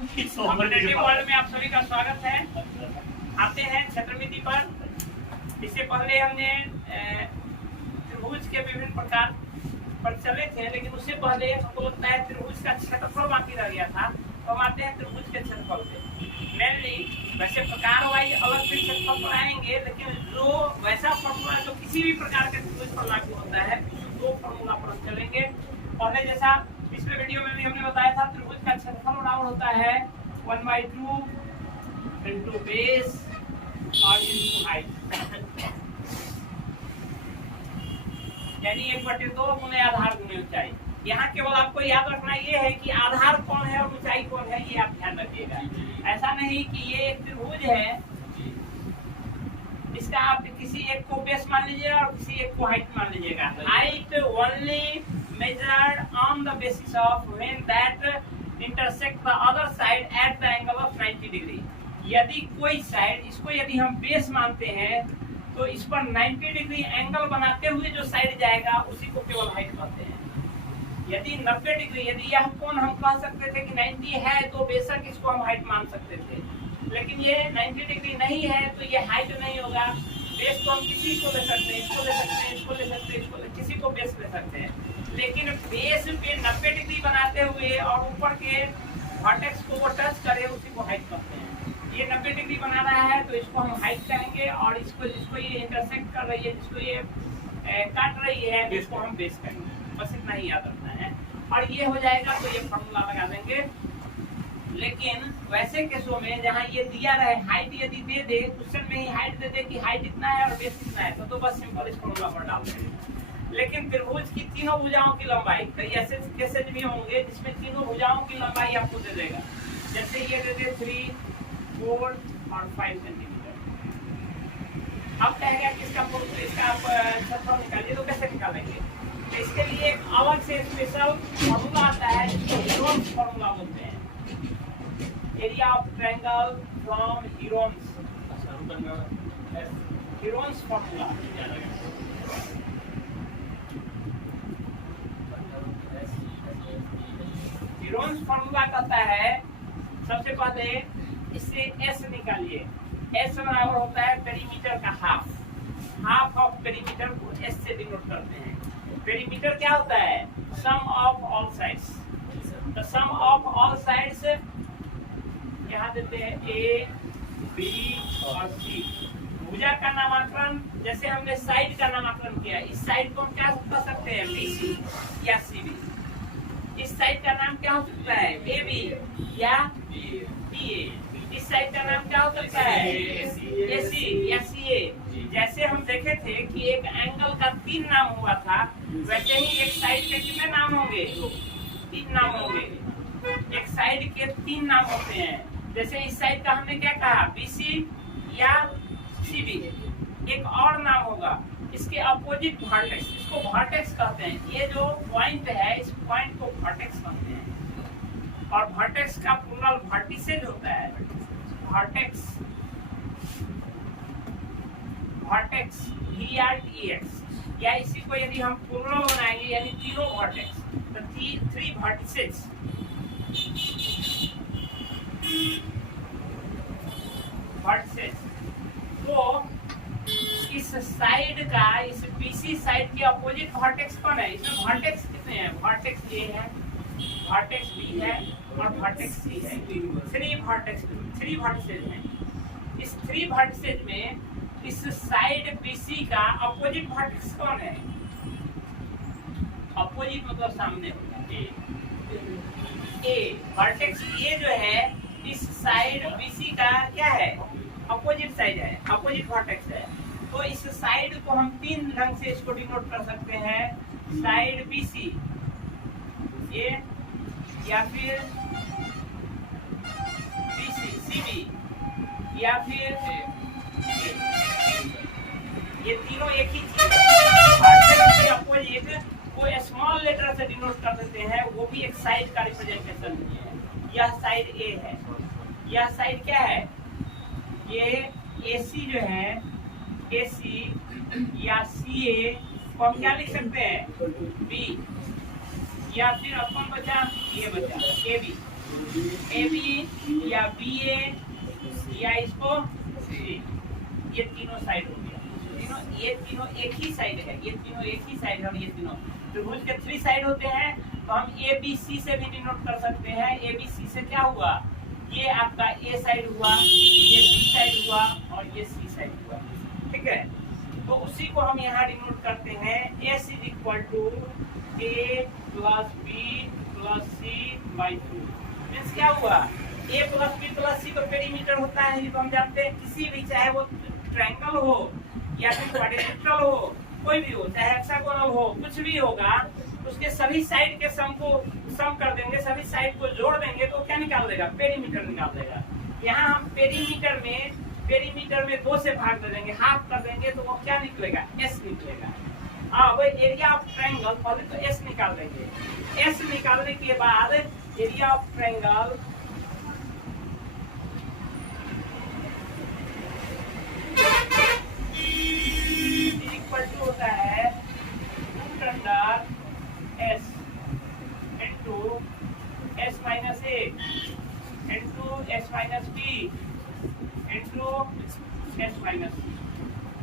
Competitive world में आप सभी का स्वागत है। आते हैं क्षेत्रमिति पर। इससे पहले हमने त्रिभुज के विभिन्न प्रकार पर चले थे, लेकिन उससे पहले हमको लगता है त्रिभुज का क्षेत्रफल बाकी रह गया था। तो हम आते हैं त्रिभुज के क्षेत्रफल पे। मेनली वैसे प्रकार वाइज अलग से क्षेत्रफल पर आएंगे, लेकिन जो वैसा फॉर्मूला जो किसी भी प्रकार के त्रिभुज पर लागू होता है उस दो फॉर्मूला पर हम चलेंगे। पहले जैसा पिछले वीडियो में भी हमने बताया था, त्रिभुज का क्षेत्रफल बराबर होता है 1/2 इंटू बेस और इंटू हाइट, यानी 1/2 गुने आधार गुने ऊंचाई। यहाँ केवल आपको याद रखना ये है कि आधार कौन है और ऊंचाई कौन है, ये आप ध्यान रखिएगा। ऐसा नहीं कि ये एक त्रिभुज है, इसका आप किसी एक को बेस मान लीजिएगा और किसी एक को हाइट मान लीजिएगा। Height only measured on the basis of when that intersect the other side at the angle of 90 degree। यदि कोई साइड, इसको यदि हम बेस मानते हैं तो इस पर 90 डिग्री एंगल बनाते हुए जो साइड जाएगा उसी को केवल हाइट कहते हैं। यदि 90 डिग्री, यदि यह कोण हम कह सकते थे कि 90 है तो बेशक इसको हम हाइट मान सकते थे, लेकिन ये 90 डिग्री नहीं है तो ये हाइट नहीं होगा। बेस तो हम किसी को ले सकते हैं, इसको ले सकते हैं, इसको ले सकते हैं, इसको किसी को बेस ले सकते हैं, लेकिन बेस पे 90 डिग्री बनाते हुए और ऊपर के वर्टेक्स को टच करे उसी को हाइट कहते हैं। ये 90 डिग्री बना रहा है तो इसको हम हाइट कहेंगे, और इसको जिसको ये इंटरसेक्ट कर रही है, जिसको ये काट रही है, इसको हम बेस कहेंगे। बस इतना ही याद रखना है और ये हो जाएगा तो ये फॉर्मूला लगा देंगे। लेकिन वैसे केसों में जहाँ ये दिया रहे हाइट यदि दे दे, क्वेश्चन में ही हाइट दे दे कि हाइट इतना है और बेस इतना है, तो बस सिंपल इस फॉर्मूला पर डाल देंगे। लेकिन त्रिभुज की तीनों भुजाओं की लंबाई, कई ऐसे केसेज भी होंगे जिसमें तीनों भुजाओं की लंबाई आपको दे देगा। जैसे ये दे दे 3, 4 और 5 सेंटीमीटर। अब कहेगा कि इसका आप क्षेत्रफल निकालिए, तो कैसे निकालेंगे? तो इसके लिए एक अलग से स्पेशल फॉर्मूला आता है जिसको हीरोन्स फॉर्मूला बोलते हैं। Area of triangle from Heron's formula. Heron's formula कहता है, सबसे पहले इससे एस निकालिए। एस बराबर होता है पेरीमीटर का हाफ ऑफ पेरीमीटर को एस से डिनोट करते हैं। पेरीमीटर क्या होता है? Sum of all sides. The sum of all sides यहाँ देते हैं ए, बी और सी। भुजा का नामकरण, जैसे हमने साइड का नामकरण किया, इस साइड को हम क्या कह सकते हैं? बीसी या सीबी। इस साइड का नाम क्या हो सकता है? AB या BA। इस साइड का नाम क्या हो सकता है? AC या CA। जैसे हम देखे थे कि एक एंगल का 3 नाम हुआ था, वैसे ही एक साइड के कितने नाम होंगे? 3 नाम होंगे। एक साइड के 3 नाम होते हैं। जैसे इस साइड का हमने क्या कहा? BC या CB। एक और नाम होगा इसके अपोजिट वर्टेक्स, इसको वर्टेक्स कहते हैं। ये जो पॉइंट है, इस पॉइंट को वर्टेक्स कहते हैं। और वर्टेक्स का प्लूरल वर्टिसेज होता है। वर्टेक्स VRTX, या इसी को यदि हम प्लूरल बनाएंगे यानी तीनों वर्टेक्स, तो 3 वर्टिसेज। तो इस साइड का, इस BC साइड के अपोजिट वर्टेक्स कौन है? इसमें वर्टेक्स कितने हैं? वर्टेक्स A है, वर्टेक्स B है और वर्टेक्स C है। 3 वर्टिसेज हैं। इस 3 वर्टिसेज में इस साइड BC का अपोजिट वर्टेक्स कौन है? अपोजिट मतलब सामने होगा A। वर्टेक्स A जो है इस साइड BC का क्या है? अपोजिट साइड है, अपोजिट वर्टेक्स है। तो इस साइड को हम 3 ढंग से इसको डिनोट कर सकते हैं। साइड BC ये, या फिर BC CB, या फिर ये तीनों एक ही चीज है। अपोजिट को स्मॉल लेटर से डिनोट कर देते हैं, वो भी एक साइड का रिप्रेजेंटेशन है। यह साइड A है, यह साइड क्या है? ये AC जो है, AC या CA को हम क्या लिख सकते हैं? B, या फिर अपन बचा ये बचा AB। AB या BA या इसको C, ये तीनों साइड हो गया। ये तीनों एक ही साइड है, ये तीनों एक ही साइड है और ये तीनों त्रिभुज के 3 साइड होते हैं। तो हम ABC से भी डिनोट कर सकते हैं। ABC से क्या हुआ, ये आपका A साइड हुआ, ये B साइड हुआ और ये C साइड हुआ, ठीक है। तो उसी को हम यहाँ डिनोट करते हैं S = A + B + C / 2। Means क्या हुआ, A + B + C तो पेरीमीटर होता है, ये तो हम जानते हैं। किसी भी, चाहे वो ट्रायंगल हो या फिर क्वाड्रिलेटरल हो, कोई भी हो, चाहे हेक्सागोनल हो, कुछ भी होगा, उसके सभी साइड के सम को सम कर देंगे, सभी साइड को जोड़ देंगे तो क्या निकाल देगा, पेरीमीटर निकाल देगा। यहाँ हम पेरीमीटर में 2 से भाग दे देंगे, हाफ कर देंगे तो वो क्या निकलेगा, S निकलेगा। अब एरिया ऑफ ट्रायंगल, पहले तो S निकाल देंगे। S निकालने के बाद area of triangle equal to होता है √S into S - A into S - B into S - C।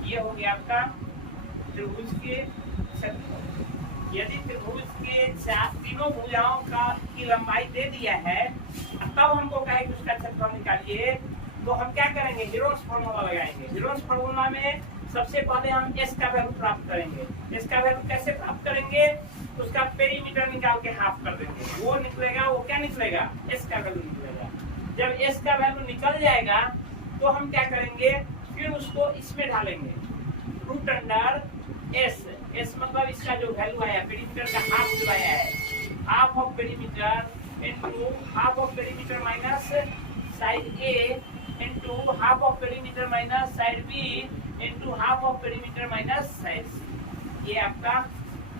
ये हो गया आपका त्रिभुज के क्षेत्रफल। यदि त्रिभुज के तीनों भुजाओं की लंबाई दे दिया है, तब हमको कहे कि उसका क्षेत्रफल निकालिए, तो हम क्या करेंगे, हीरोन्स फार्मूला लगाएंगे। हीरोन्स फार्मूला में सबसे पहले हम S का वैल्यू प्राप्त करेंगे। S का वैल्यू कैसे प्राप्त करेंगे, उसका पेरीमीटर निकाल के हाफ कर देंगे, वो निकलेगा, वो क्या निकलेगा, S का वैल्यू निकलेगा। जब S का वैल्यू निकल जाएगा तो हम क्या करेंगे, फिर उसको इसमें डालेंगे, √S। S मतलब इसका जो वैल्यू आया, पेरीमीटर का हाफ जो आया है, half of perimeter into half of perimeter minus side A into half of perimeter minus side B into half of perimeter minus side C। ये आपका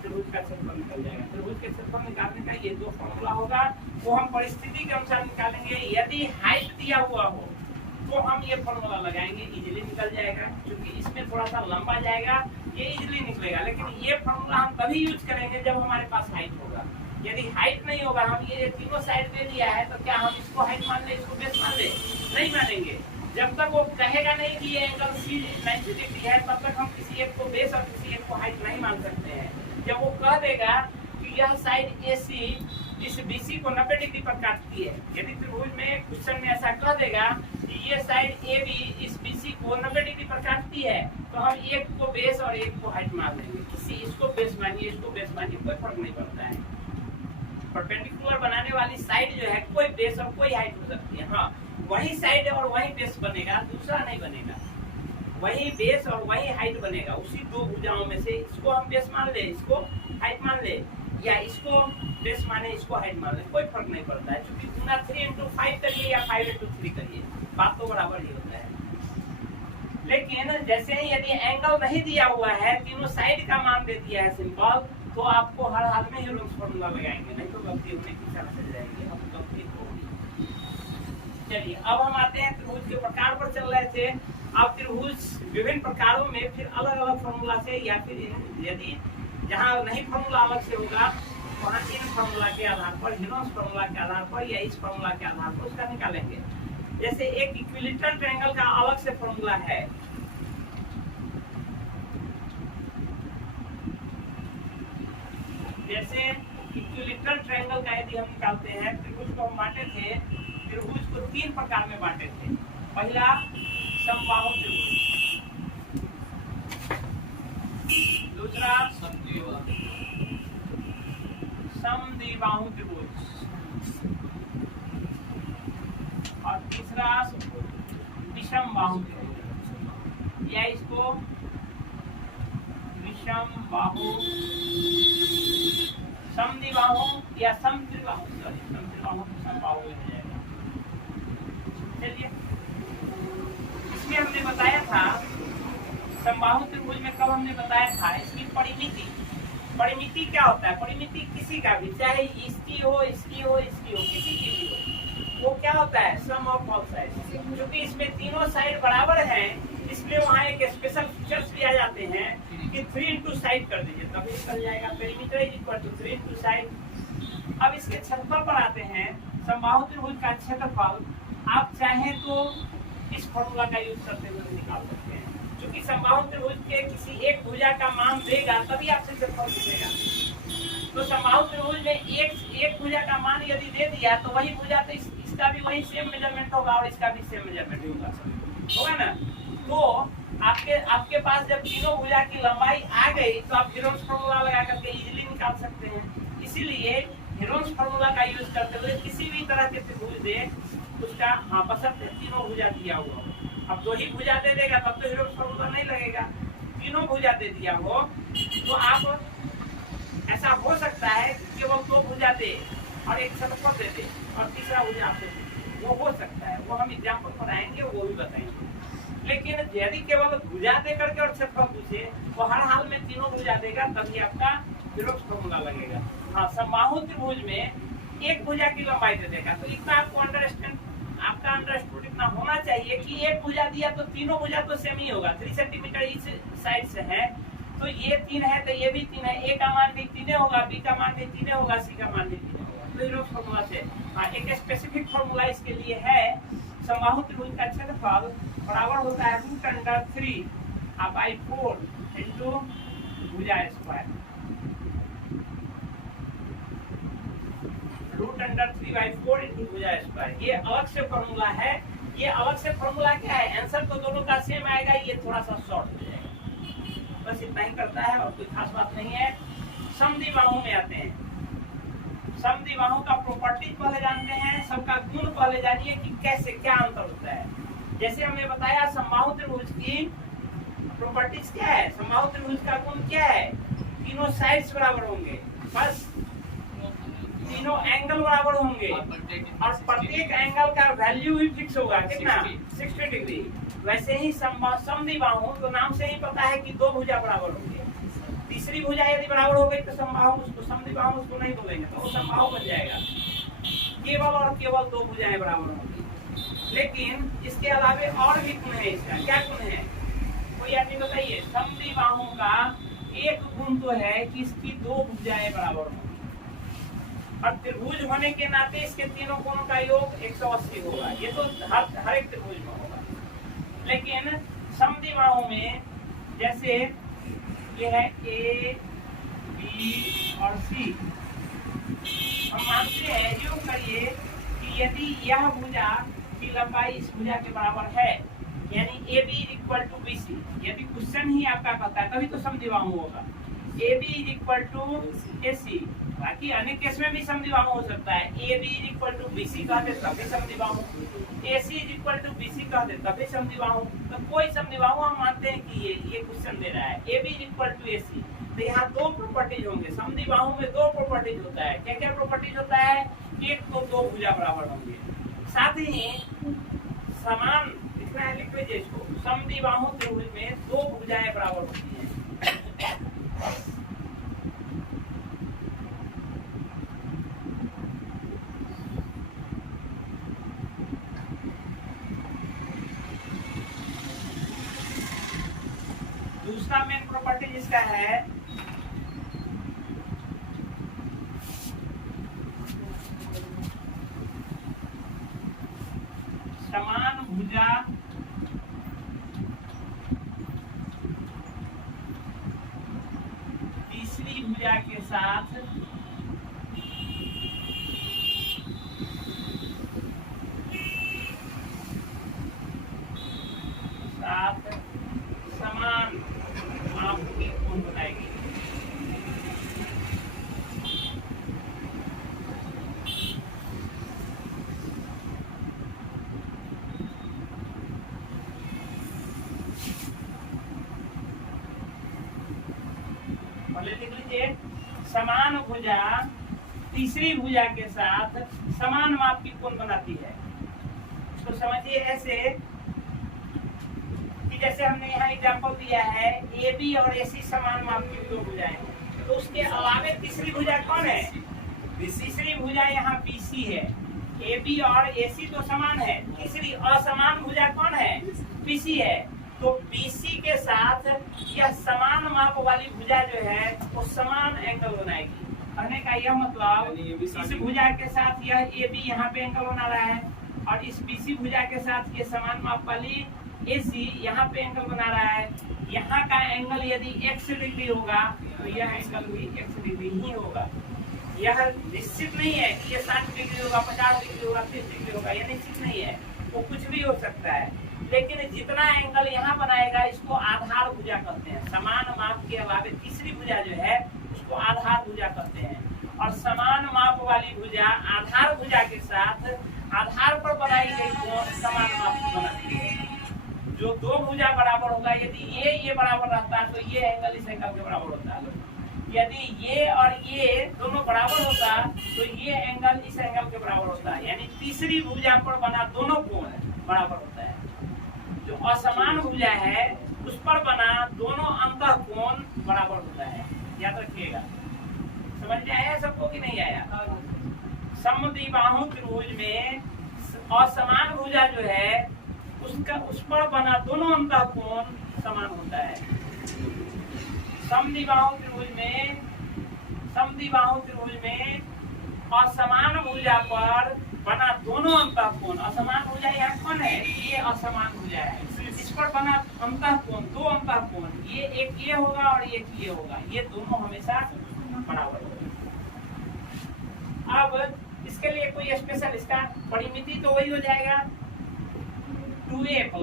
त्रिभुज का क्षेत्रफल निकल जाएगा। त्रिभुज के क्षेत्रफल निकालने का ये 2 फॉर्मूला होगा, वो हम परिस्थिति के अनुसार निकालेंगे। यदि हाइट दिया हुआ हो तो हम ये फॉर्मूला लगाएंगे, इजीली निकल जाएगा। क्योंकि इसमें थोड़ा सा लंबा जाएगा, ये इजीली निकलेगा। लेकिन ये फॉर्मूला हम तभी यूज करेंगे जब हमारे पास हाइट होगा। यदि हाइट नहीं होगा, हम ये तीनों साइड दे दिया है, तो क्या हम इसको हाइट मान ले, इसको बेस मान ले? नहीं मानेंगे। जब तक वो कहेगा नहीं कि ये एंगल C 90 डिग्री है, तब तक हम किसी एक को बेस और किसी एक को हाइट नहीं मान सकते हैं। जब वो कह देगा कि यह साइड AC इस BC को 90 डिग्री पर काटती है, यदि त्रिभुज में क्वेश्चन में ऐसा कह देगा कि ये साइड AB इस BC को 90 डिग्री पर काटती है, तो हम एक को बेस और एक को हाइट मान लेंगे। किसी इसको बेस मानिए, इसको बेस मानिए, कोई फर्क नहीं पड़ता है। परपेंडिकुलर बनाने वाली साइड जो है, कोई बेस और कोई हाइट हो सकती है। हाँ, वही साइड और वही बेस बनेगा, दूसरा नहीं बनेगा। वही बेस और वही हाइट बनेगा, उसी 2 भुजाओं में से। इसको हम बेस मान ले, इसको हाइट मान ले, या इसको बेस माने, इसको हाइट मान ले, कोई फर्क नहीं पड़ता है। क्योंकि गुना 3 × 5 करिए या 5 × 3 करिए, बात तो बराबर ही होता है। लेकिन जैसे ही यदि एंगल नहीं दिया हुआ है, तीनों साइड का मान दे दिया है सिंपल, तो आपको हर हाल में हीरोन्स फार्मूला लगाएंगे, नहीं तो गलती होने की चांस रह जाएगी, हम गलती होगी। चलिए, अब हम आते हैं त्रिभुज के प्रकार पर चल रहे थे। अब त्रिभुज विभिन्न प्रकारों में फिर अलग अलग फार्मूला से, या फिर यदि जहाँ नहीं फार्मूला अलग से होगा, वहाँ इन फार्मूला के आधार पर, हीरोन्स फार्मूला के आधार पर या इस फार्मूला के आधार पर उसका निकालेंगे। जैसे एक इक्विलेटरल ट्रायंगल का अलग से फार्मूला है। जैसे इक्विलेटरल ट्रायंगल का यदि हम निकालते हैं, त्रिभुज को हम बांटे थे, त्रिभुज को 3 प्रकार में बांटे थे। पहला समबाहु त्रिभुज, दूसरा समद्विबाहु त्रिभुज, और तीसरा विषमबाहु त्रिभुज, या इसको विषमबाहु, समद्विबाहु या समत्रिबाहु, समत्रिबाहु समबाहु हो जाएगा। चलिए, इसमें हमने बताया था समबाहु त्रिभुज में, कब हमने बताया था इसकी परिमिति। परिमिति क्या होता है? परिमिति किसी का भी, चाहे इसकी हो, इसकी हो, इसकी हो, किसी की भी हो, वो क्या होता है, सम ऑफ ऑल साइड्स। क्योंकि इसमें तीनों साइड बराबर हैं, इसलिए वहाँ एक स्पेशल फीचर्स भी आ जाते हैं कि 3 × साइड कर दीजिए, तभी निकल जाएगा। Perimeter = 3 × side. अब इसके क्षेत्रफल पर आते हैं। समबाहु त्रिभुज का क्षेत्रफल आप चाहें तो इस फॉर्मूला का यूज करते हुए निकाल सकते हैं। क्योंकि समबाहु त्रिभुज के किसी एक भुजा का मान देगा तभी आपसे क्षेत्रफल पूछेगा। तो समबाहु त्रिभुज में एक भुजा का मान यदि दे दिया तो वही भुजा तो इसका भी वही सेम मेजरमेंट होगा और इसका भी सेम मेजरमेंट होगा ना। तो आपके पास जब तीनों भुजा की लंबाई आ गई तो आप हेरोन्स फार्मूला लगा करके इजीली निकाल सकते हैं। इसीलिए हेरोन्स फार्मूला का यूज करते हुए किसी भी तरह के त्रिभुज दे उसका बशर्ते तीनों भुजा दिया हुआ। अब दो ही भुजा दे देगा तब तो हेरोन्स फार्मूला नहीं लगेगा। तीनों भुजा दे दिया हो तो आप ऐसा हो सकता है कि केवल दो भुजा दे और एक क्षेत्रफल दे दे और तीसरा भुजा आपसे वो हो सकता है। वो हम एग्जाम्पल पर आएंगे वो भी बताएंगे। लेकिन यदि केवल भुजा दे करके और क्षेत्रफल पूछे तो हर हाल में तीनों भुजा देगा तभी आपका हेरोन्स फार्मूला लगेगा। हाँ, समबाहु त्रिभुज में एक भुजा की लंबाई दे देगा तो इतना आपको आपका अंडरस्टूड इतना होना चाहिए कि एक भुजा दिया तो तीनों भुजा तो सेम ही होगा। 3 सेंटीमीटर इस साइड से है तो ये 3 है तो ये भी 3 है। ए का मान भी 3 होगा, बी का मान भी 3 होगा, सी का मान भी 3 होगा। तो हेरोन्स फार्मूला से एक स्पेसिफिक फार्मूला इसके लिए है। समबाहु त्रिभुज का क्षेत्रफल बराबर होता है √3 into भुजा स्क्वायर। √3/4 into भुजा स्क्वायर। ये अलग से फार्मूला है। ये अलग से फार्मूला क्या है? आंसर तो दोनों का सेम आएगा, ये थोड़ा सा शॉर्ट हो जाएगा। बस इतना ही करता है और कोई खास बात नहीं है। समद्विबाहु में आते हैं। समद्विबाहु का प्रॉपर्टीज पहले जानते हैं, सबका गुण पहले जानिए कि कैसे क्या अंतर होता है। जैसे हमने बताया समबाहु त्रिभुज की प्रॉपर्टीज क्या है। समबाहु त्रिभुज का गुण क्या है? तीनों साइड्स बराबर होंगे, बस तीनों एंगल बराबर होंगे और प्रत्येक एंगल का वैल्यू भी फिक्स होगा। कितना? 60 डिग्री। वैसे ही समद्विबाहु तो नाम से ही पता है कि दो भुजा बराबर होंगे। तीसरी भुजा यदि बराबर हो गई तो समबाहु उसको समद्विबाहु उसको नहीं बोलेंगे तो वो समबाहु बन जाएगा। केवल और केवल दो भुजाएं बराबर होंगी। लेकिन इसके अलावे और भी गुण है। इसका क्या गुण है कोई आदमी बताइए। समद्विबाहु का एक गुण तो है कि इसकी दो भुजाएं बराबर होंगी और त्रिभुज होने के नाते इसके तीनों कोणों का योग 180 होगा। ये तो हर एक त्रिभुज में होगा। लेकिन समद्विबाहु में जैसे ये है ए बी और सी, हम मानते हैं योग करिए कि यदि यह भुजा की लंबाई इस भुजा के बराबर है यानी A B equal to B C. यदि क्वेश्चन ही आपका कहता है तभी तो समद्विबाहु होगा। A B equal to A C. बाकी अन्य केस में भी समद्विबाहु हो सकता है। A B equal to B C कहते तभी समद्विबाहु, A C equal to B C कहते तभी समद्विबाहु। तो कोई समद्विबाहु हम मानते हैं कि ये क्वेश्चन दे रहा है A B equal to A सी। तो यहाँ दो प्रॉपर्टीज होंगे। समद्विबाहु में दो प्रॉपर्टीज होता है। क्या क्या प्रॉपर्टीज होता है? एक तो दो भुजा बराबर होंगे, साथ ही समान लिखना है, लिख लीजिए इसको। समद्विबाहु त्रिभुज में दो भुजाएं बराबर होती हैं। दूसरा मेन प्रॉपर्टी जिसका है समान भुजा तीसरी भुजा के साथ समान माप के कोण बनाएगी। पहले लिख लीजिए समान भुजा तीसरी भुजा के साथ समान माप की कोण बनाती है। इसको समझिए ऐसे कि जैसे हमने यहाँ एग्जांपल दिया है ए बी और ए सी समान माप की दो भुजाएं, तो उसके अलावे तीसरी भुजा कौन है? तीसरी भुजा यहाँ बी सी है। ए बी और ए सी तो समान है, तीसरी असमान भुजा कौन है? बी सी है। तो बी सी के साथ यह समान माप वाली भुजा जो है वो समान एंगल बनाएगी। कहने का यह मतलब इस भुजा के साथ यह ए बी यहाँ पे एंगल बना रहा है और इस बीसी भुजा के साथ ये समान माप वाली AC यहाँ पे एंगल बना रहा है। यहाँ का एंगल यदि x डिग्री होगा तो यह एंगल भी x डिग्री ही होगा। यह निश्चित नहीं है कि ये 60 डिग्री होगा, 50 डिग्री होगा, 30 डिग्री होगा, यह निश्चित नहीं है, वो कुछ भी हो सकता है। लेकिन जितना एंगल यहाँ बनाएगा इसको आधार भुजा कहते हैं। समान माप के अलावा तीसरी भुजा जो है उसको आधार भुजा कहते हैं। और समान माप वाली भुजा आधार भुजा के साथ आधार पर बनाई गई कोण समान माप की बनाती है। जो दो भुजा बराबर होगा, यदि ये बराबर रहता है तो ये एंगल इस एंगल के बराबर होता है। यदि ये और ये दोनों बराबर होता तो ये एंगल इस एंगल के बराबर होता है। यानी तीसरी भुजा पर बना दोनों कोण बराबर होता है। जो असमान भुजा है उस पर बना दोनों अंतः कोण बराबर होता है। याद रखिएगा। समझ में आया सबको कि नहीं आया? समद्विबाहु त्रिभुज में असमान भुजा जो है उसका उस पर बना दोनों अंतः कोण समान होता है। समद्विबाहु त्रिभुज में असमान भुजा पर बना दोनों अंतः कोण, असमान भुजा यहाँ कौन है? ये असमान भुजा है। इस पर बना अंतः कोण, दो अंतः कोण, ये एक ये होगा और एक ये होगा, ये दोनों हमेशा बराबर होगा। अब इसके लिए कोई स्पेशल इसका परिमिति तो वही हो जाएगा 2a + a,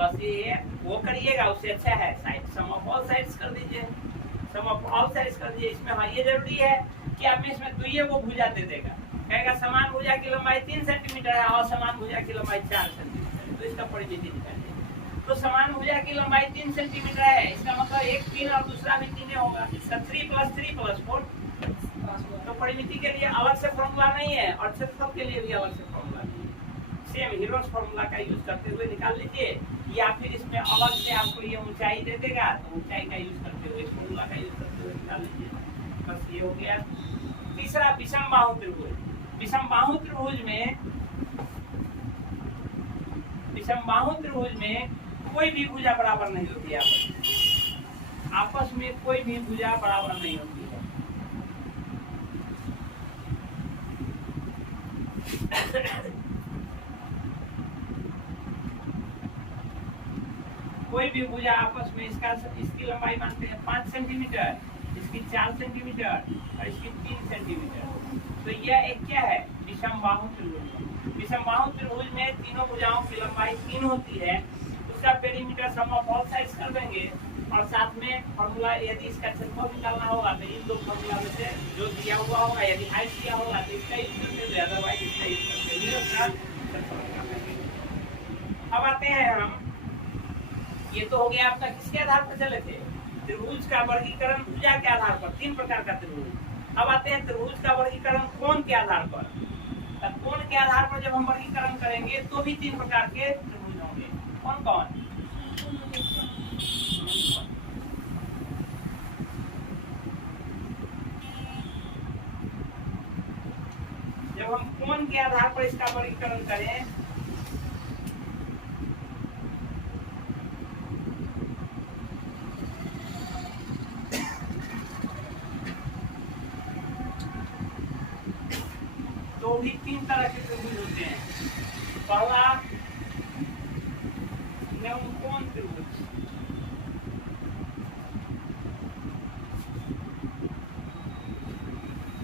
वो करिएगा उससे अच्छा है side sum of all sides कर दीजिए, सम ऑफ ऑल साइड्स कर दीजिए। इसमें हाँ ये जरूरी है कि आप इसमें दुइये वो भुजा दे देगा, कहेगा समान भुजा की लंबाई 3 सेंटीमीटर है और समान भुजा की लंबाई 4 सेंटीमीटर है, तो इसका परिमिति निकालिए। तो समान भुजा की लंबाई 3 सेंटीमीटर है, इसका मतलब एक 3 और दूसरा भी 3 होगा, इसका 3 + 3 + 4। तो परिमिति के लिए अलग से फॉर्मूला नहीं है और क्षेत्रफल के लिए भी अलग से फॉर्मूला नहीं है। सेम हीरोस फॉर्मूला का यूज करते हुए निकाल लीजिए, या फिर इसमें अलग से आपको ये ऊंचाई दे देगा तो ऊंचाई का यूज करते हुए फॉर्मूला का यूज करते हुए निकाल लीजिए। बस ये हो गया। तीसरा विषमबाहु त्रिभुज। विषमबाहु त्रिभुज में कोई भी भुजा बराबर नहीं होती है। आपस में कोई भी भुजा बराबर नहीं होती है। कोई भी भुजा आपस में इसकी लंबाई मानते हैं 5 सेंटीमीटर, इसकी 4 सेंटीमीटर और इसकी 3 सेंटीमीटर। तो यह एक क्या है? विषमबाहु त्रिभुज। विषमबाहु त्रिभुज में तीनों भुजाओं की लंबाई 3 होती है। उसका perimeter sum of all sides कर देंगे और साथ में फॉर्मूला, यदि इसका क्षेत्रफल निकालना होगा तो इन दो फॉर्मूला में से जो दिया हुआ होगा, यदि हाइट दिया होगा तो इसका यूज करते हुए, अदरवाइज इसका यूज करते हुए उसका क्षेत्रफल निकालेंगे। अब आते हैं हम, ये तो हो गया आपका किसके आधार पर चले थे? त्रिभुज का वर्गीकरण भुजा के आधार पर, 3 प्रकार का त्रिभुज। अब आते हैं त्रिभुज का वर्गीकरण कोण के आधार पर। कोण के आधार पर जब हम वर्गीकरण करेंगे तो भी 3 प्रकार के त्रिभुज होंगे। कौन कौन? जब हम कोण के आधार पर इसका वर्गीकरण करें तो भी 3 तरह के त्रिभुज होते हैं। पहला न्यूनकोण त्रिभुज,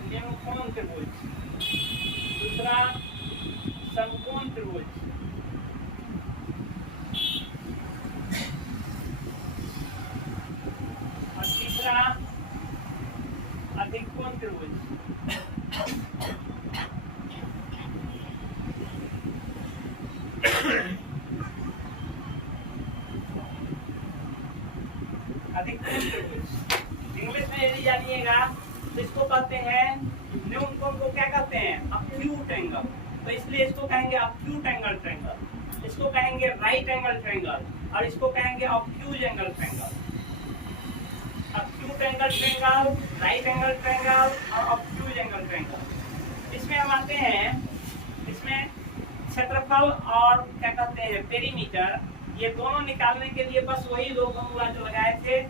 न्यूनकोण त्रिभुज। दूसरा समकोण त्रिभुज, और तीसरा अधिककोण त्रिभुज। अधिककोण त्रिभुज इंग्लिश में यदि जानिएगा तो इसको कहते हैं, न्यूनकोण को क्या कहते हैं? Acute angle. तो इसलिए इसको कहेंगे अक्यूट एंगल ट्रायंगल, इसको कहेंगे राइट एंगल ट्रायंगल और इसको कहेंगे obtuse angle triangle. Acute angle triangle, right angle triangle और ऑब्ट्यूज एंगल ट्रायंगल। इसमें हम आते हैं, इसमें क्षेत्रफल और क्या कहते हैं पेरीमीटर, ये दोनों निकालने के लिए बस वही दो फॉर्मूला जो लगाए थे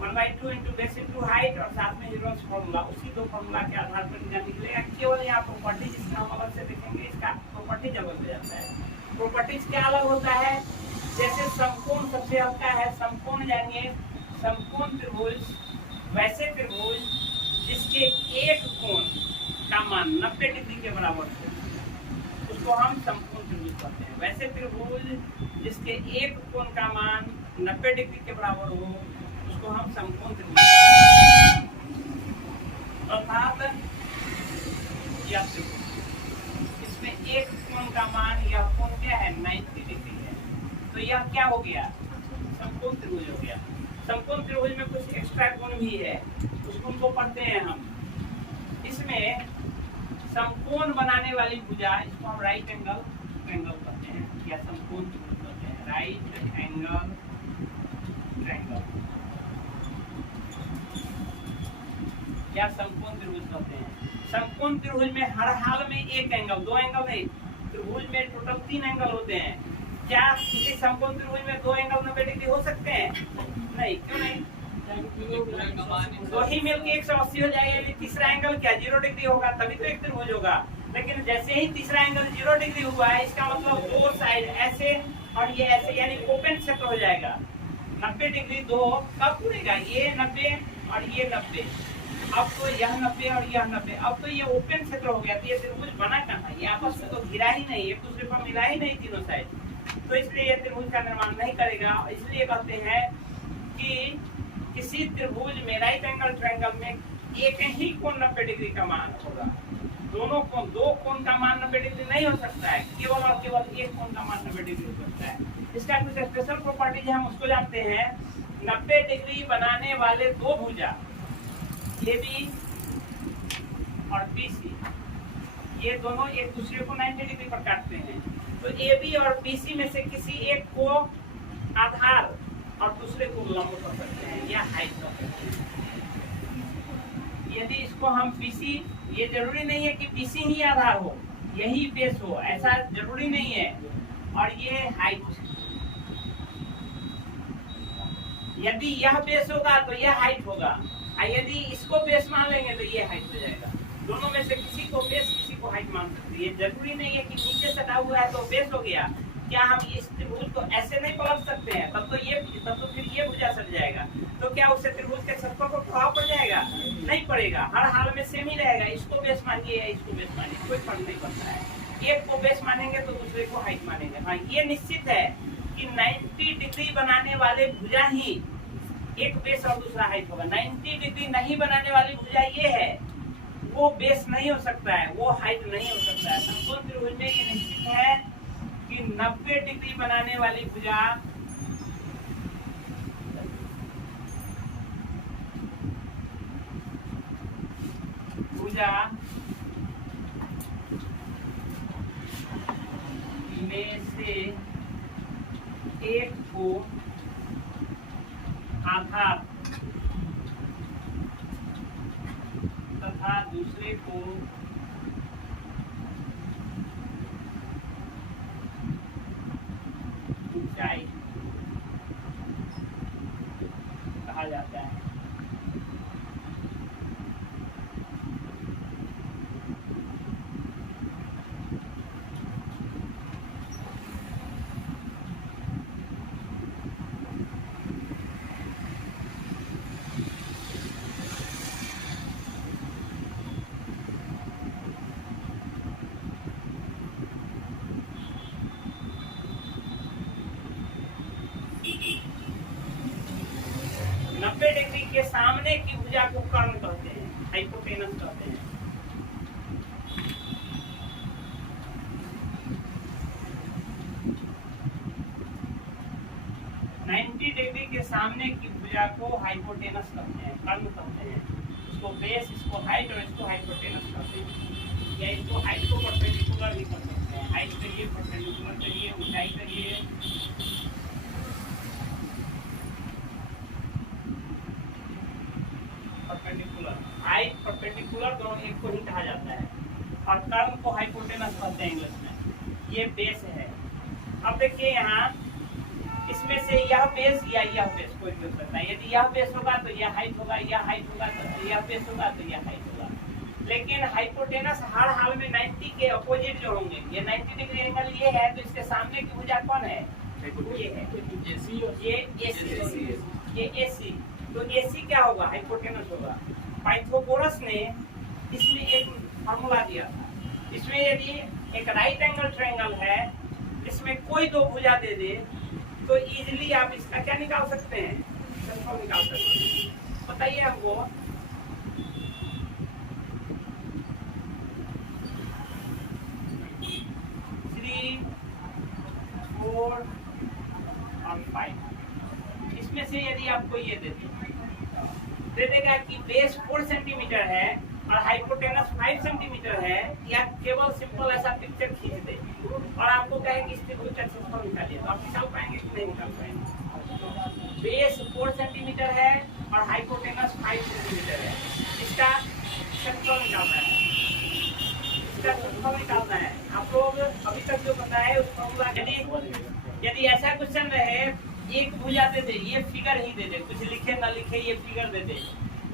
1/2 इंटू बेस इंटू हाइट और साथ में हीरोस फॉर्मूला, उसी दो फॉर्मूला के आधार पर निकाल निकलेगा। केवल यहाँ प्रॉपर्टीज इसका हम अलग से देखेंगे, इसका प्रॉपर्टीज अलग हो जाता है। प्रॉपर्टीज क्या अलग होता है, जैसे समकोण सबसे हल्का है, समकोण जानिए समकोण त्रिभुज, वैसे त्रिभुज जिसके एक कोण का मान 90 डिग्री के बराबर हो उसको हम समकोण त्रिभुज कहते हैं। वैसे त्रिभुज जिसके एक कोण का मान 90 डिग्री के बराबर हो उसको हम समकोण त्रिभुज अर्थात यह त्रिभुज इसमें एक कोण का मान, यह कोण क्या है 90 डिग्री है, तो यह क्या हो गया समकोण त्रिभुज हो गया। समकोण त्रिभुज में कुछ एक्स्ट्रा कोण भी है, उस कोण को पढ़ते हैं हम। इसमें समकोण बनाने वाली भुजा, इसको हम राइट एंगल ट्रायंगल कहते हैं या समकोण त्रिभुज कहते हैं, राइट एंगल ट्रायंगल या समकोण त्रिभुज कहते हैं। समकोण त्रिभुज में हर हाल में एक एंगल, दो एंगल नहीं, त्रिभुज में टोटल 3 एंगल होते हैं। क्या किसी समकोण त्रिभुज में 2 एंगल 90 डिग्री हो सकते हैं? नहीं, क्यों नहीं? दो ही मिलकर 180 हो जाएगा, यदि तीसरा एंगल क्या 0 डिग्री होगा तभी तो एक त्रिभुज होगा। लेकिन जैसे ही तीसरा एंगल 0 डिग्री हुआ है, इसका मतलब दो साइड ऐसे और ये ऐसे, यानी ओपन क्षेत्र हो जाएगा। 90 डिग्री दो कब पूरेगा, ये 90 और ये 90, अब तो यह 90 और यह 90, अब तो ये ओपन क्षेत्र हो गया। तो ये त्रिभुज बना कहाँ, ये आपस में तो घिरा ही नहीं, एक दूसरे पर मिला ही नहीं तीनों साइड, तो इसलिए ये त्रिभुज का निर्माण नहीं करेगा। इसलिए कहते हैं कि किसी त्रिभुज में राइट एंगल ट्रायंगल में एक ही कोण 90 डिग्री का मान होगा। दोनों कोण, दो कोण का मान 90 डिग्री नहीं हो सकता है, केवल और केवल एक कोण का मान 90 डिग्री हो सकता है। इसका कुछ स्पेशल प्रॉपर्टीज है, हम उसको जानते हैं। 90 डिग्री बनाने वाले दो भुजा AB और BC, ये दोनों एक दूसरे को 90 डिग्री पर काटते हैं। तो AB और BC में से किसी एक को आधार और दूसरे को लंब कर सकते हैं या हाइट कर सकते हैं। यदि इसको हम BC, ये जरूरी नहीं है कि BC ही आधार हो, यही बेस हो, ऐसा जरूरी नहीं है। और ये हाइट, यदि यह बेस होगा तो यह हाइट होगा, और यदि इसको बेस मान लेंगे तो ये हाइट हो जाएगा। दोनों में से किसी को बेस किसी को हाइट मान सकती है। जरूरी नहीं है कि नीचे सटा हुआ है तो बेस हो गया। क्या हम इस त्रिभुज को ऐसे नहीं पलट सकते हैं? तब तो फिर ये भुजा सट जाएगा, तो क्या उससे त्रिभुज के क्षेत्रफल को प्रभाव पड़ जाएगा? नहीं पड़ेगा, हर हाल में सेम ही रहेगा। इसको बेस मानिए या इसको बेस मानिए, कोई फर्क नहीं पड़ता है। एक को बेस मानेंगे तो दूसरे को हाइट मानेंगे। हाँ, ये निश्चित है कि 90 डिग्री बनाने वाले भुजा ही एक बेस और दूसरा हाइट होगा। 90 डिग्री नहीं बनाने वाली भुजा ये है, वो बेस नहीं हो सकता है, वो हाइट नहीं हो सकता है। समकोण त्रिभुज में ये निश्चित है कि 90 डिग्री बनाने वाली भुजा में से एक को आधार तथा दूसरे को ऊंचाई कहा जाता है। डिग्री के सामने की भुजा को कर्ण कहते हैं, हाइपोटेनस कहते हैं। डिग्री के सामने की भुजा को हाइपोटेनस कहते हैं, कर्ण कहते हैं। इसको बेस, इसको हाइट और इसको हाइपोटेनस कहते हैं। या इसको हाइट को परपेंडिकुलर भी कर सकते हैं। हाइट करिए, परपेंडिकुलर करिए, ऊंचाई करिए। परपेंडिकुलर, हाइट परपेंडिकुलर दोनों एक को ही कहा जाता है। और कर्ण को हाइपोटेनस कहते हैं इंग्लिश में। ये बेस है। अब देखिए यहाँ इस इसमें से यह बेस या यह बेस कोई भी हो सकता है। यदि यह बेस होगा तो यह हाइट होगा, यह हाइट होगा तो यह बेस होगा तो यह हाइट होगा। लेकिन हाइपोटेनस हर हाल में 90 के अपोजिट जो होंगे, ये 90 डिग्री एंगल ये है तो इसके सामने की भुजा कौन है? ये है, ये AC। तो AC क्या होगा? हाइपोटेनस होगा। पाइथागोरस ने इसमें एक फार्मूला दिया था। इसमें यदि एक राइट एंगल ट्रायंगल है, इसमें कोई दो भुजा दे दे तो इजीली आप इसका क्या निकाल सकते हैं? क्षेत्रफल निकाल सकते हैं। बताइए हमको। और 5 इसमें से यदि आपको ये दे देगा कि बेस 4 सेंटीमीटर है और हाइपोटेनस 5 सेंटीमीटर है, या केवल सिंपल ऐसा पिक्चर खींच दे और आपको कहे कि इसके त्रिभुज का क्षेत्रफल निकालिए, तो आप निकाल पाएंगे कि नहीं निकाल पाएंगे? बेस 4 सेंटीमीटर है और हाइपोटेनस 5 सेंटीमीटर है, इसका क्षेत्रफल निकालना है। निकालना है। आप लोग अभी तक जो बताए उस फॉर्मूला, यदि ऐसा क्वेश्चन रहे, एक भुजा दे दे, ये फिगर ही दे दे, कुछ लिखे ना लिखे ये फिगर दे दे।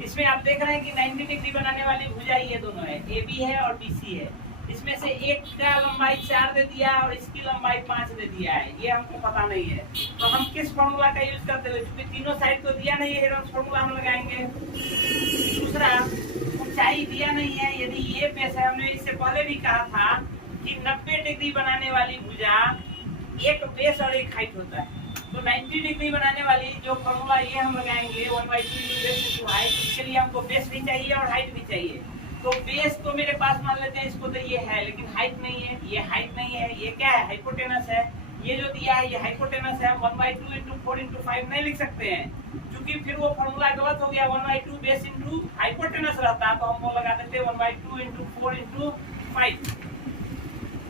इसमें आप देख रहे हैं कि 90 डिग्री बनाने वाली भुजा ये दोनों है, AB है और BC है। इसमें से एक का लंबाई 4 दे दिया और इसकी लंबाई 5 दे दिया है, ये हमको पता नहीं है। तो हम किस फॉर्मूला का यूज करते हुए, क्योंकि तीनों साइड को दिया नहीं है, फॉर्मूला हम लगाएंगे। दूसरा, ऊंचाई दिया नहीं है। यदि ये बेस है, हमने इससे पहले भी कहा था कि 90 डिग्री बनाने वाली भुजा एक बेस और एक हाइट होता है। तो 90 डिग्री बनाने वाली जो फॉर्मूला ये हम लगाएंगे 1/2 बेस इनटू हाइट, इसके लिए हमको बेस भी चाहिए और हाइट भी चाहिए। तो बेस तो मेरे पास मान लेते हैं इसको, तो ये है, लेकिन हाइट नहीं है, ये हाइट नहीं है, ये क्या है? हाइपोटेनस है। ये जो दिया है ये हाइपोटेनस है। 1/2 इंटू 4 इंटू 5 नहीं लिख सकते हैं, क्योंकि फिर वो फॉर्मूला गलत हो गया। 1/2 बेस इंटू हाइपोटेनस रहता तो हम वो लगा देते 1/2 इंटू 4 इंटू 5।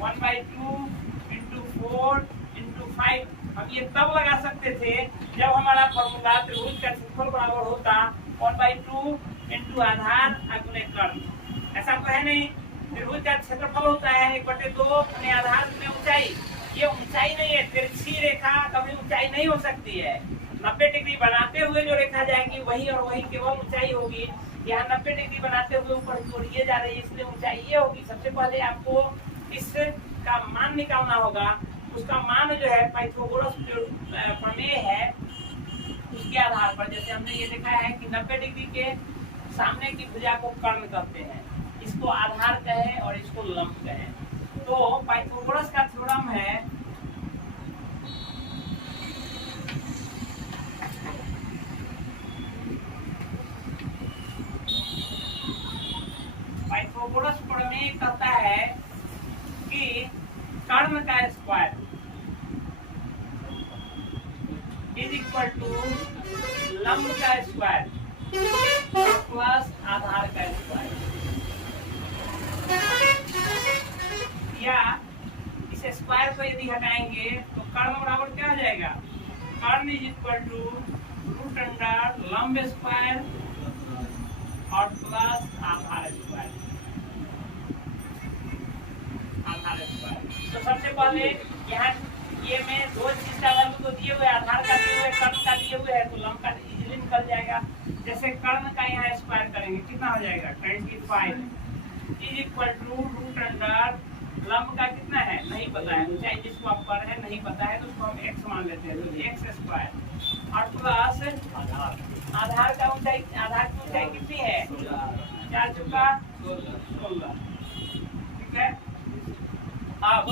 1/2 इंटू 4 इंटू 5 हम ये तब लगा सकते थे जब हमारा फॉर्मूला त्रिभुज का क्षेत्रफल बराबर होता 1/2 इंटू आधार गुणे कर्ण। ऐसा तो है नहीं, त्रिभुज का क्षेत्रफल होता है 1/2 गुणे आधार गुणे ऊंचाई। ये ऊंचाई नहीं है, तिरछी रेखा कभी ऊंचाई नहीं हो सकती है। 90 डिग्री बनाते हुए जो रेखा जाएगी वही और वही केवल ऊंचाई होगी। यहाँ 90 डिग्री बनाते हुए ऊपर की ओर ये जा रही है, इसलिए ऊंचाई ये होगी। सबसे पहले आपको इसका मान निकालना होगा। उसका मान जो है पाइथागोरस प्रमेय है, उसके आधार पर, जैसे हमने ये देखा है कि 90 डिग्री के सामने की भुजा को कर्ण कहते हैं, इसको आधार कहे और इसको लंब कहे। तो पाइथागोरस का थ्योरम है पाइथागोरस प्रमेय कहता है कि कर्ण का स्क्वायर इज इक्वल टू लंब का स्क्वायर प्लस आधार का स्क्वायर, या इस स्क्वायर को यदि हटाएंगे तो कर्ण बराबर क्या हो जाएगा? कर्ण is equal to root under लंब स्क्वायर और प्लस आधार स्क्वायर। तो सबसे पहले यहाँ ये में दो चीज का वैल्यू तो दिए हुए, आधार का दिए हुए, कर्ण का दिए हुए है, तो लंब का इजीली निकल जाएगा। जैसे कर्ण का यहाँ स्क्वायर करेंगे कितना हो जाएगा? 25 is equal to root under लंब का कितना है नहीं पता है, ऊंचाई जिसको आप पर है नहीं पता है तो उसको हम x मान लेते हैं, तो x स्क्वायर और प्लस आधार का ऊंचाई, आधार की ऊंचाई कितनी है? 4 चुका 16। ठीक है, अब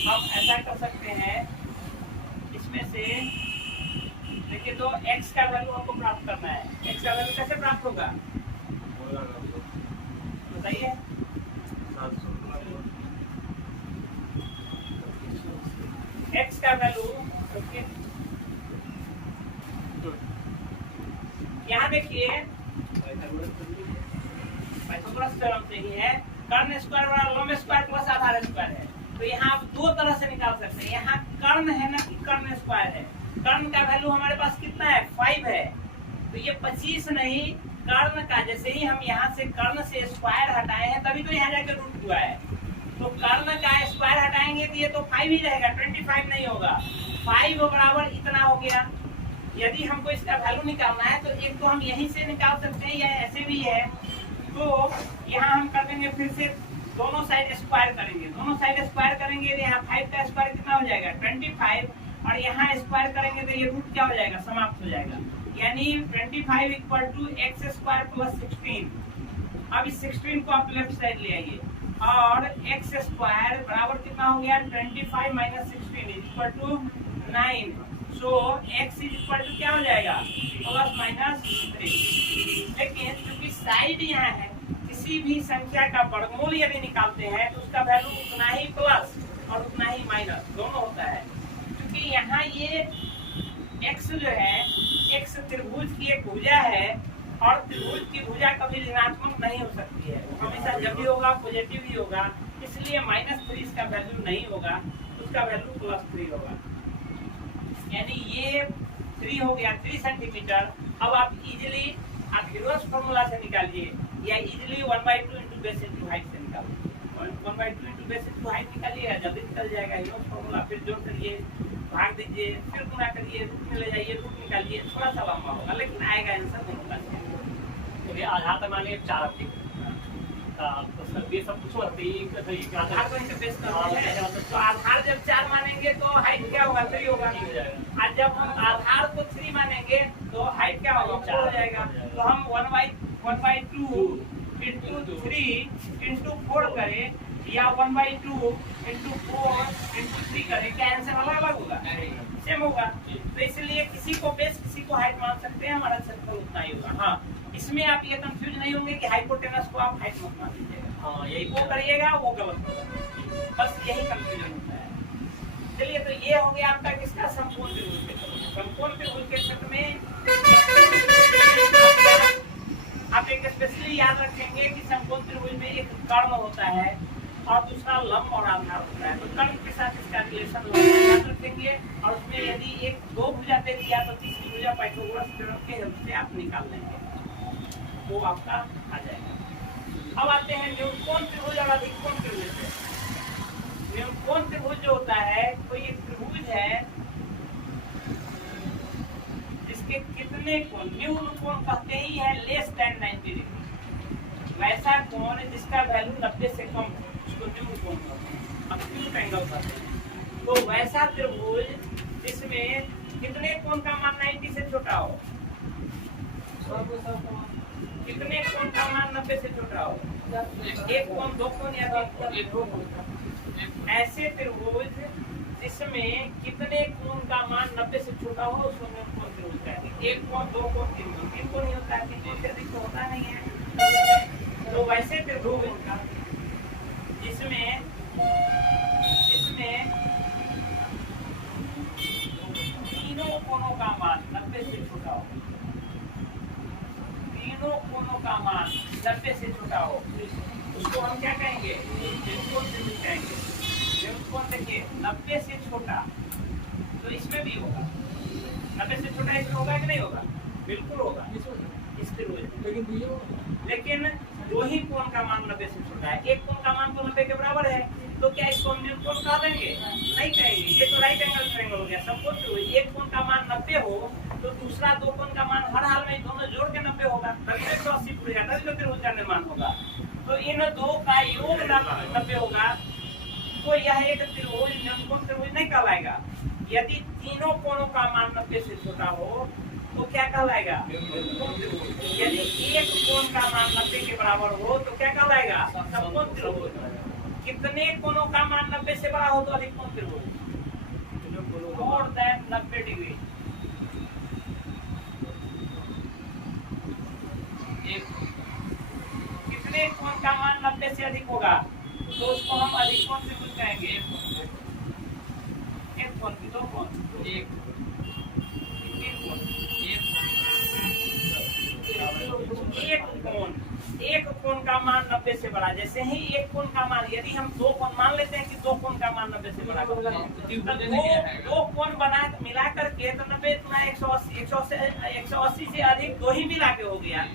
हम ऐसा कर सकते हैं, इसमें से देखिए तो x का वैल्यू हमको प्राप्त करना है। x का वैल्यू कैसे प्राप्त होगा बताइए? x का वैल्यू यहाँ देखिए पाइथागोरस थ्योरम से ही है, कर्ण स्क्वायर बराबर लंब स्क्वायर प्लस आधार स्क्वायर है। तो यहाँ आप दो तरह से निकाल सकते हैं। यहाँ कर्ण है ना कि कर्ण स्क्वायर है। कर्ण का वैल्यू हमारे पास कितना है? 5 है, तो ये 25 नहीं, कर्ण का जैसे ही हम यहाँ से कर्ण से स्क्वायर हटाए हैं तभी तो यहाँ जाके रूट हुआ है। तो कर्ण का स्क्वायर हटाएंगे तो ये तो 5 ही रहेगा, 25 नहीं होगा। 5 बराबर इतना हो गया। यदि हमको इसका वैल्यू निकालना है तो एक तो हम यहीं से निकाल सकते हैं या ऐसे भी है। तो यहाँ हम कर देंगे, फिर से दोनों साइड स्क्वायर करेंगे। दोनों साइड स्क्वायर करेंगे तो यहाँ 5 का स्क्वायर कितना हो जाएगा 25, और यहाँ स्क्वायर करेंगे तो ये रूट क्या हो जाएगा, समाप्त हो जाएगा। यानी 25 equal to x square plus 16। अब इस 16 को आप लेफ्ट साइड ले आइए, और एक्स स्क्वायर बराबर कितना हो गया 25 minus 16 equal to 9। So x is equal to क्या हो जाएगा प्लस माइनस 3। लेकिन क्योंकि साइड यहाँ है, किसी भी संख्या का वर्गमूल यदि निकालते हैं तो उसका वैल्यू उतना ही प्लस और उतना ही माइनस दोनों होता है। क्योंकि यहाँ ये x जो है, x त्रिभुज की एक भुजा है, और त्रिभुज की भुजा कभी ऋणात्मक नहीं हो सकती है, हमेशा जब भी होगा पॉजिटिव ही होगा। इसलिए -3 इसका वैल्यू नहीं होगा, उसका वैल्यू +3 होगा। यानी ये 3 हो गया 3 सेंटीमीटर। अब आप इजीली आप यूरोस फॉर्मूला से निकालिए, या easily 1/2 into base into height से निकालिए। 1/2 इंटू बेस इंटू हाइट निकालिए, जल्दी निकल जाएगा यूरोस फॉर्मूला। फिर जोड़ करिए, भाग दीजिए, फिर गुणा करिए, रूट में ले जाइए, रूट निकालिए। थोड़ा सा लंबा होगा लेकिन आएगा आंसर दोनों का। ओके, आधार तो मान लीजिए 4 आपके तो सर ये सब कुछ होती है आधार को इनसे बेस करते हैं। तो आधार जब 4 मानेंगे तो हाइट क्या होगा 3 होगा, और जब हम आधार को 3 मानेंगे तो हाइट क्या होगा 4 हो जाएगा। तो हम 1/2 इंटू 3 इंटू 4 करें, या 1/2 इंटू 4 इंटू 3 करें, क्या आंसर अलग अलग होगा, सेम होगा। तो इसलिए किसी को बेस किसी को हाइट मान सकते हैं, हमारा क्षेत्रफल उतना ही होगा। हाँ, इसमें आप ये कंफ्यूज नहीं होंगे कि हाइपोटेनस को आप हाइट मत मान लीजिएगा। हाँ, यही वो करिएगा वो गलत होगा, बस यही कंफ्यूजन होता है। चलिए, तो ये हो गया आपका किसका समकोण त्रिभुज के क्षेत्र में। समकोण त्रिभुज के क्षेत्र में आप एक स्पेशली याद रखेंगे कि समकोण त्रिभुज में एक कर्ण होता है और दूसरा लंब और आधार होता है। तो कर्ण के साथ इसका रिलेशन याद रखेंगे, और उसमें यदि एक 2 भुजा दे दिया तो तीसरी भुजा पाइथागोरस थ्योरम के हेल्प से आप निकाल लेंगे, वो आपका आ जाएगा। अब आते हैं न्यूनकोण त्रिभुज और अधिककोण त्रिभुज। न्यूनकोण त्रिभुज जो होता है, कोई एक त्रिभुज है जिसके कितने कोण, न्यून कोण कहते ही है लेस देन 90 डिग्री। वैसा कोण जिसका वैल्यू 90 से कम हो उसको न्यून कोण कहते हैं, एक्यूट एंगल कहते हैं। तो वैसा त्रिभुज जिसमें कितने कोण का मान 90 से छोटा हो, कितने कोण का मान 90 से छोटा हो, 1 कोण 2 कोण या 3 कोण। ऐसे त्रिभुज जिसमें कितने कोण का मान 90 से छोटा हो उसको न्यूनकोण त्रिभुज कहते हैं। 1 कोण 2 कोण 3 कोण, 3 कोण ही होता है, 3 कोण से अधिक तो होता नहीं है। तो वैसे त्रिभुज जिसमें तीनों कोणों का मान 90 से छोटा हो, तीनों कोणों का मान 90 से छोटा हो, उसको हम क्या कहेंगे, न्यूनकोण त्रिभुज कहेंगे। न्यूनकोण देखिए 90 से छोटा, तो इसमें भी होगा 90 से छोटा, इसमें होगा कि नहीं होगा, बिल्कुल होगा इस त्रिभुज। लेकिन 2 ही कोण का मान 90 से छोटा है, एक कोण का मान तो 90 के बराबर है, तो क्या इसको हम न्यूनकोण कह देंगे, नहीं कहेंगे। ये तो राइट एंगल ट्रायंगल हो गया। समकोण त्रिभुज एक कोण का मान 90 हो तो दूसरा 2 कोण का मान हर हाल में दोनों जोड़ के 90 होगा, तभी 180 पूरा जाता है, तो त्रिभुज का निर्माण होगा। तो इन 2 का योग 90 होगा, तो यह एक त्रिभुज न्यूनकोण त्रिभुज नहीं कहलाएगा। यदि तीनों कोणों का मान 90 से छोटा हो तो क्या कहलाएगा, न्यूनकोण त्रिभुज। यदि एक कोण का मान 90 के बराबर हो तो क्या कहलाएगा, समकोण त्रिभुज। कितने कोणों का मान 90 से बड़ा हो तो अधिककोण त्रिभुज, मोर देन 90 डिग्री। कितने कोण का मान 90 से अधिक होगा तो उसको हम अधिककोण त्रिभुज कहेंगे। एक कोण, 2 कोण, एक कोण, एक कोण का मान 90 से बड़ा। जैसे ही एक कोण का मान, यदि हम 2 कोण मान लेते हैं कि 2 कोण का मान 90 से बड़ा, दो कोण बना मिला करके तो 90 गुना 180 से अधिक 2 ही मिला के हो गया।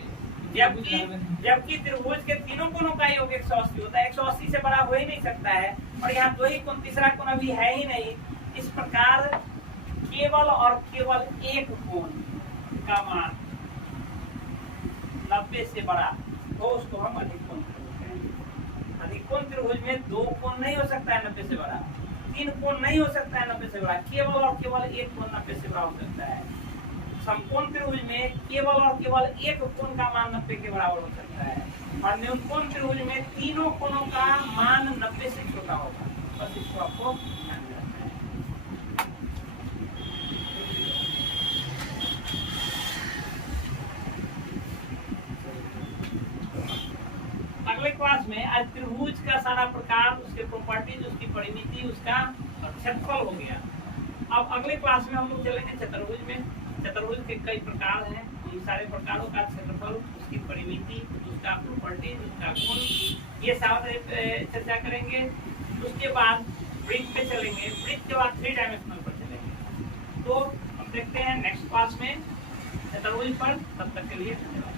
जबकि त्रिभुज के तीनों कोणों का योग 180 होता है, 180 से बड़ा हो ही नहीं सकता है, और यहाँ 2 ही कोण, तीसरा कोण अभी है ही नहीं। इस प्रकार केवल और केवल एक कोण का मान 90 से बड़ा तो उसको हम अधिक कोण त्रिभुज कहेंगे। अधिक कोण त्रिभुज में 2 कोण नहीं हो सकता है 90 से बड़ा, 3 कोण नहीं हो सकता है 90 से बड़ा, केवल और केवल एक कोण 90 से बड़ा हो सकता है। समकोण त्रिभुज में केवल और केवल एक कोण का मान 90 के बराबर हो सकता है, और न्यूनकोण त्रिभुज में तीनों कोणों का मान 90 से छोटा होगा। बस इसको आपको ध्यान में रखना है। अगले क्लास में आज त्रिभुज का सारा प्रकार, उसके प्रॉपर्टीज, उसकी परिमिति, उसका क्षेत्रफल हो गया। अब अगले क्लास में हम लोग चलेंगे चतुर्भुज में। चतुर्भुज के कई प्रकार हैं, उन सारे प्रकारों का क्षेत्रफल, उसकी परिमिति, उसका प्रॉपर्टीज, उसका गुण, ये सारे चर्चा करेंगे। उसके बाद वृत्त पे चलेंगे, वृत्त के बाद 3 डायमेंशनल पर चलेंगे। तो हम देखते हैं नेक्स्ट क्लास में चतुर्भुज पर। तब तक के लिए धन्यवाद।